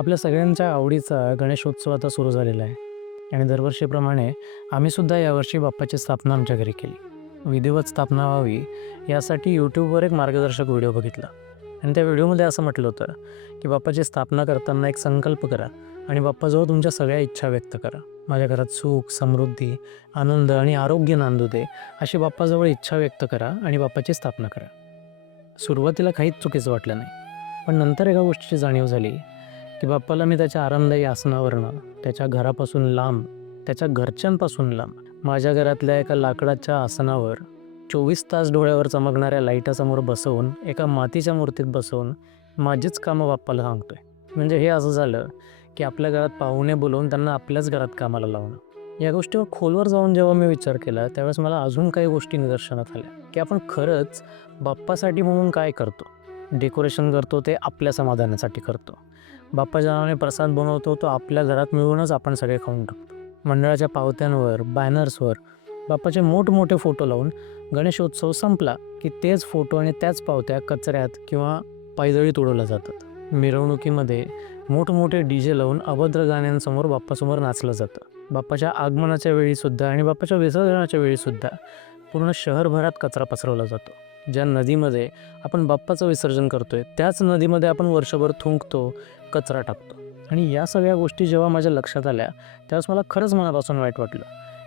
आपल्या सगळ्यांच्या आवडीचा गणेशोत्सव आता सुरू झालेला आहे. आणि दरवर्षीप्रमाणे आम्हीसुद्धा यावर्षी बाप्पाची स्थापना आमच्या घरी केली. विधिवत स्थापना व्हावी यासाठी यूट्यूबवर एक मार्गदर्शक व्हिडिओ बघितला. आणि त्या व्हिडिओमध्ये असं म्हटलं होतं की बाप्पाची स्थापना करताना एक संकल्प करा आणि बाप्पाजवळ तुमच्या सगळ्या इच्छा व्यक्त करा. माझ्या घरात सुख समृद्धी आनंद आणि आरोग्य नांदू दे अशी बाप्पाजवळ इच्छा व्यक्त करा आणि बाप्पाची स्थापना करा. सुरुवातीला काहीच चुकीचं वाटलं नाही. पण नंतर एका गोष्टीची जाणीव झाली की बाप्पाला मी त्याच्या आरामदायी आसनावरनं त्याच्या घरापासून लांब त्याच्या घरच्यांपासून लांब माझ्या घरातल्या एका लाकडाच्या आसनावर चोवीस तास डोळ्यावर चमकणाऱ्या लाईटासमोर बसवून एका मातीच्या मूर्तीत बसवून माझीच कामं बाप्पाला सांगतो आहे म्हणजे हे असं झालं की आपल्या घरात पाहुणे बोलवून त्यांना आपल्याच घरात कामाला लावणं. या गोष्टीवर खोलवर जाऊन जेव्हा मी विचार केला त्यावेळेस मला अजून काही गोष्टी निदर्शनात आल्या की आपण खरंच बाप्पासाठी म्हणून काय करतो? डेकोरेशन करतो ते आपल्या समाधानासाठी करतो. बाप्पाच्या नावाने प्रसाद बनवतो तो आपल्या घरात मिळूनच आपण सगळे खाऊन टाकतो. मंडळाच्या पावत्यांवर बॅनर्सवर बाप्पाचे मोठमोठे फोटो लावून गणेशोत्सव संपला की तेच फोटो आणि त्याच पावत्या कचऱ्यात किंवा पायदळीत उडवल्या जातात. मिरवणुकीमध्ये मोठमोठे डी जे लावून अभद्र गाण्यांसमोर बाप्पासमोर नाचलं जातं. बाप्पाच्या आगमनाच्या वेळीसुद्धा आणि बाप्पाच्या विसर्जनाच्या वेळीसुद्धा पूर्ण शहरभरात कचरा पसरवला जातो. ज्या नदीमध्ये आपण बाप्पाचं विसर्जन करतोय त्याच नदीमध्ये आपण वर्षभर थुंकतो कचरा टाकतो. आणि या सगळ्या गोष्टी जेव्हा माझ्या लक्षात आल्या त्यावेळेस मला खरंच मनापासून वाईट वाटलं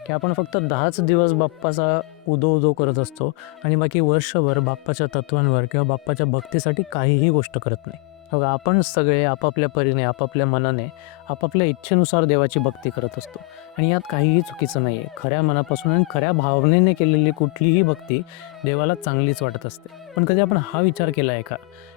की आपण फक्त दहाच दिवस बाप्पाचा उदो उदो करत असतो आणि बाकी वर्षभर बाप्पाच्या तत्वांवर किंवा बाप्पाच्या भक्तीसाठी काहीही गोष्ट करत नाही. बघा आपण सगळे आपापल्या परीने आपापल्या मनाने आपापल्या इच्छेनुसार देवाची भक्ती करत असतो. आणि यात काहीही चुकीचं नाही आहे खऱ्या मनापासून आणि खऱ्या भावनेने केलेली कुठलीही भक्ती देवाला चांगलीच वाटत असते. पण कधी आपण हा विचार केला आहे का?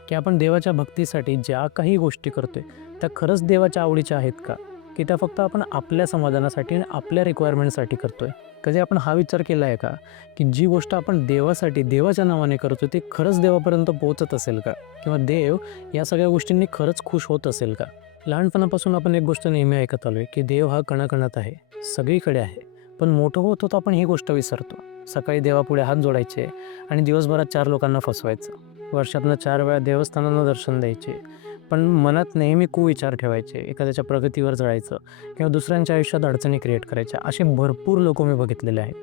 की आपण देवाच्या भक्तीसाठी ज्या काही गोष्टी करतोय त्या खरंच देवाच्या आवडीच्या आहेत का? की त्या फक्त आपण आपल्या समाधानासाठी आणि आपल्या रिक्वायरमेंटसाठी करतो आहे कधी आपण हा विचार केला आहे का? की जी गोष्ट आपण देवासाठी देवाच्या नावाने करतो ती खरंच देवापर्यंत पोहोचत असेल का? किंवा देव या सगळ्या गोष्टींनी खरंच खुश होत असेल का? लहानपणापासून आपण एक गोष्ट नेहमी ऐकत आलो आहे की देव हा कणाकणात आहे सगळीकडे आहे. पण मोठं होत होतं आपण ही गोष्ट विसरतो. सकाळी देवापुढे हात जोडायचे आणि दिवसभरात चार लोकांना फसवायचं. वर्षातनं चार वेळा देवस्थानांना दर्शन द्यायचे. पण मनात नेहमी कुविचार ठेवायचे एखाद्याच्या प्रगतीवर जळायचं किंवा दुसऱ्यांच्या आयुष्यात अडचणी क्रिएट करायच्या असे भरपूर लोक मी बघितलेले आहेत.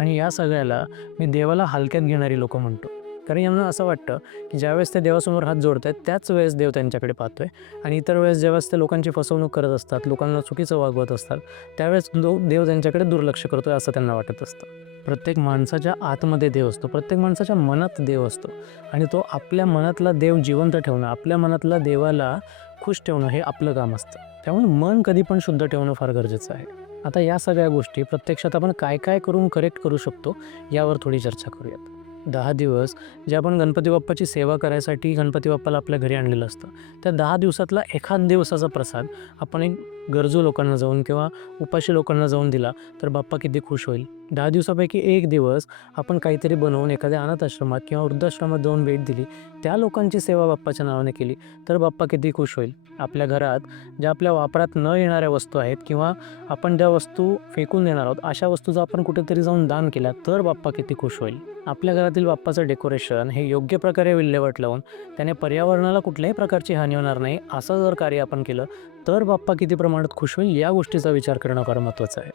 आणि या सगळ्याला मी देवाला हलक्यात घेणारी लोक म्हणतो. कारण यांना असं वाटतं की ज्यावेळेस ते देवासमोर हात जोडत आहेत त्याच वेळेस देव त्यांच्याकडे पाहतोय. आणि इतर वेळेस ज्यावेळेस ते लोकांची फसवणूक करत असतात लोकांना चुकीचं वागवत असतात त्यावेळेस देव त्यांच्याकडे दुर्लक्ष करतोय असं त्यांना वाटत असतं. प्रत्येक माणसाच्या आतमध्ये देव असतो प्रत्येक माणसाच्या मनात देव असतो. आणि तो आपल्या मनातला देव जिवंत ठेवणं आपल्या मनातला देवाला खुश ठेवणं हे आपलं काम असतं. त्यामुळे मन कधी पण शुद्ध ठेवणं फार गरजेचं आहे. आता या सगळ्या गोष्टी प्रत्यक्षात आपण काय काय करून करेक्ट करू शकतो यावर थोडी चर्चा करूयात. दहा दिवस जे आपण गणपती बाप्पाची सेवा करायसाठी गणपती बाप्पाला आपल्या घरी आणलेलं असतं. त्या दहा दिवसातला एखाद दिवसाचा प्रसाद आपण एक गरजू लोकांना जाऊन किंवा उपाशी लोकांना जाऊन दिला तर बाप्पा किती खुश होईल. दहा दिवसापैकी एक दिवस आपण काहीतरी बनवून एखाद्या अनाथ आश्रमात किंवा वृद्धाश्रमात जाऊन भेट दिली त्या लोकांची सेवा बाप्पाच्या नावाने केली तर बाप्पा किती खुश होईल. आपल्या घरात ज्या आपल्या वापरात न येणाऱ्या वस्तू आहेत किंवा आपण ज्या वस्तू फेकून देणार आहोत अशा वस्तूचं आपण कुठेतरी जाऊन दान केल्या तर बाप्पा किती खुश होईल. आपल्या घरातील बाप्पाचं डेकोरेशन हे योग्य प्रकारे विल्हेवाट लावून त्याने पर्यावरणाला कुठल्याही प्रकारची हानी होणार नाही असं जर कार्य आपण केलं तर बाप्पा किती प्रमाणात खुश होईल या गोष्टीचा विचार करणं फार महत्त्वाचं आहे.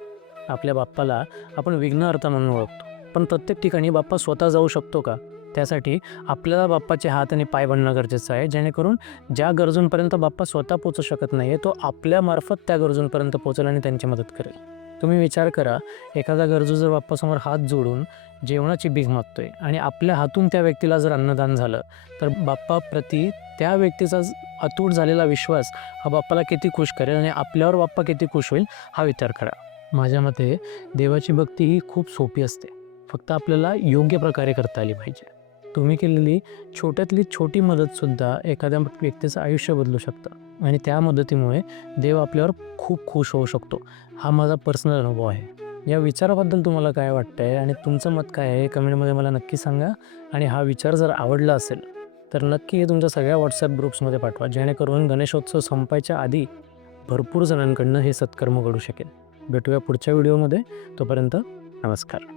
आपल्या बाप्पाला आपण विघ्नहर्ता म्हणून ओळखतो. पण प्रत्येक ठिकाणी बाप्पा स्वतः जाऊ शकतो का? त्यासाठी आपल्याला बाप्पाचे हात आणि पाय बनणं गरजेचं आहे. जेणेकरून ज्या गरजूंपर्यंत बाप्पा स्वतः पोचू शकत नाही आहे तो आपल्यामार्फत त्या गरजूंपर्यंत पोचेल आणि त्यांची मदत करेल. तुम्ही विचार करा एखादा गरजू जर बाप्पासमोर हात जोडून जेवणाची भीक मागतोय आणि आपल्या हातून त्या व्यक्तीला जर अन्नदान झालं तर बाप्पाप्रती त्या व्यक्तीचा अतूट झालेला विश्वास हा बाप्पाला किती खुश करेल आणि आपल्यावर बाप्पा किती खुश होईल हा विचार करा. माझ्या मते देवाची भक्ती ही खूप सोपी असते. फक्त आपल्याला योग्य प्रकारे करता आली पाहिजे. तुम्ही केलेली छोट्यातली छोटी मदतसुद्धा एखाद्या व्यक्तीचं आयुष्य बदलू शकतं. आणि त्या मदतीमुळे देव आपल्यावर खूप खुश होऊ शकतो. हा माझा पर्सनल अनुभव आहे. या विचाराबद्दल तुम्हाला काय वाटतं आहे आणि तुमचं मत काय आहे कमेंटमध्ये मला नक्की सांगा. आणि हा विचार जर आवडला असेल तर नक्की हे तुमच्या सगळ्या व्हॉट्सअप ग्रुप्समध्ये पाठवा जेणेकरून गणेशोत्सव संपायच्या आधी भरपूर जणांकडनं हे सत्कर्म घडू शकेल. भेटूया पुढच्या व्हिडिओमध्ये. तोपर्यंत नमस्कार.